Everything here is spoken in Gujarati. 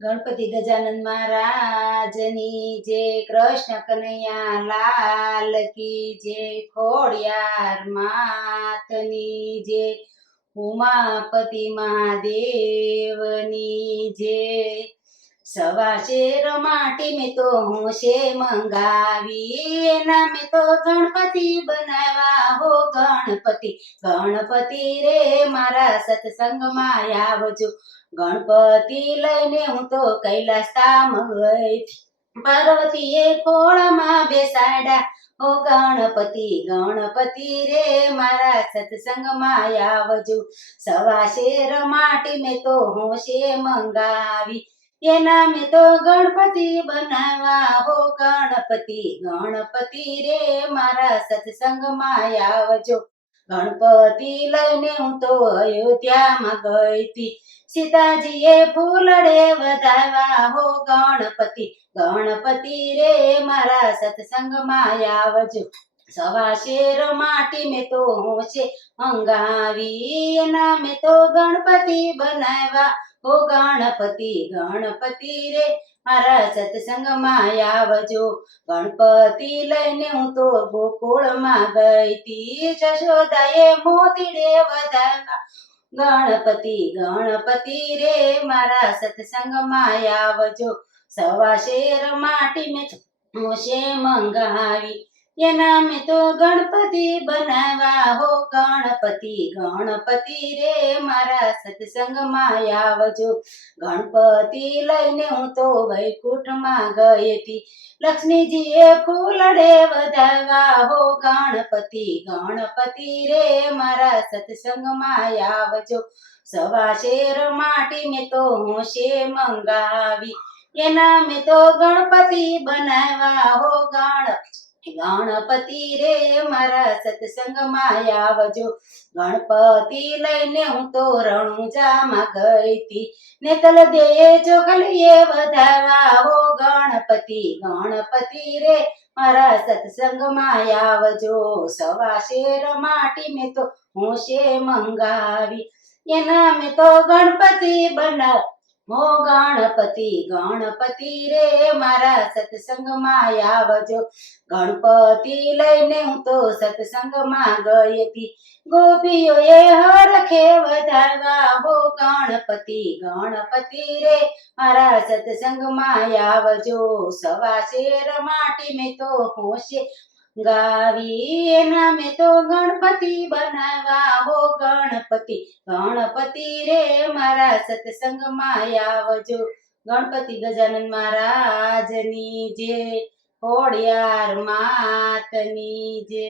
ગણપતિ ગજાનન મહારાજની જય, કૃષ્ણ કનૈયા લાલ કી જય, ખોડિયાર માતની જય, ઉમાપતિ મહાદેવની જય। સવા શેર માટી મેં તો હોશે મંગાવી, એના મેં તો ગણપતિ બનાવ્યા હો ગણપતિ। ગણપતિ રે મારા સત્સંગમાં આવજો, ગણપતિ લઈને હું તો કૈલાસ ધામ ગઈ, પાર્વતીએ ખોળામાં બેસાડ્યા ઓ ગણપતિ। ગણપતિ રે મારા સત્સંગમાં આવજો, સવા શેર માટી મેં તો હોશે મંગાવી, એના મેં તો ગણપતિ બનાવ્યા હો ગણપતિ। ગણપતિ રે મારા સત્સંગમાં આવજો, ગણપતિ લઈને હું તો અયોધ્યામાં ગઈ તી, સીતાજીએ ફૂલડે વધાવ્યા હો ગણપતિ। ગણપતિ રે મારા સત્સંગમાં આવજો, સવા શેર માટી મેં તો હોશે મંગાવી, એના મેં તો ગણપતિ બનાવ્યા ઓ ગણપતિ। ગણપતિ રે મારા સત્સંગમાં આવજો, ગણપતિ લઈને હું તો ગોકુળમાં ગઈ તી, જશોદાએ મોતીડે વધાવ્યા ગણપતિ। ગણપતિ રે મારા સત્સંગમાં આવજો, સવા શેર માટી મેં હોશે મંગાવી, એના મેં તો ગણપતિ બનાવ્યા હો ગણપતિ। ગણપતિ રે મારા સત્સંગમાં આવજો, ગણપતિ લઈને હું તો વૈકુંઠમાં ગઈ હતી, લક્ષ્મીજીએ ફૂલડે વધાવ્યા હો ગણપતિ। ગણપતિ રે મારા સત્સંગમાં આવજો, સવા શેર માટી મેં તો હોશે મંગાવી, એના મેં તો ગણપતિ બનાવ્યા હો ગણપતિ રે મારા સત્સંગમાં આવજો, ગણપતિ લઈને હું તો રણુજામાં ગઈ તી, નેતલ દે ચોકલીએ વધાવ્યા હો ગણપતિ। ગણપતિ રે મારા સત્સંગમાં આવજો, સવા શેર માટી મેં તો હોશે મંગાવી, એના મેં તો ગણપતિ બનાવ હો ગણપતિ। ગણપતિ રે મારા સત્સંગમાં આવજો, ગણપતિ લઈને હું તો સત્સંગમાં ગઈ હતી, ગોપીઓએ હરખે વધાવ્યા હો ગણપતિ। ગણપતિ રે મારા સત્સંગમાં આવજો, સવા શેર માટી મેં તો હોશે ગાવી, એના મેં તો ગણપતિ બનાવ્યા હો ગણપતિ। ગણપતિ રે મારા સત્સંગમાં આવજો, ગણપતિ ગજાનન મહારાજની જય, ખોડિયાર માતની જય।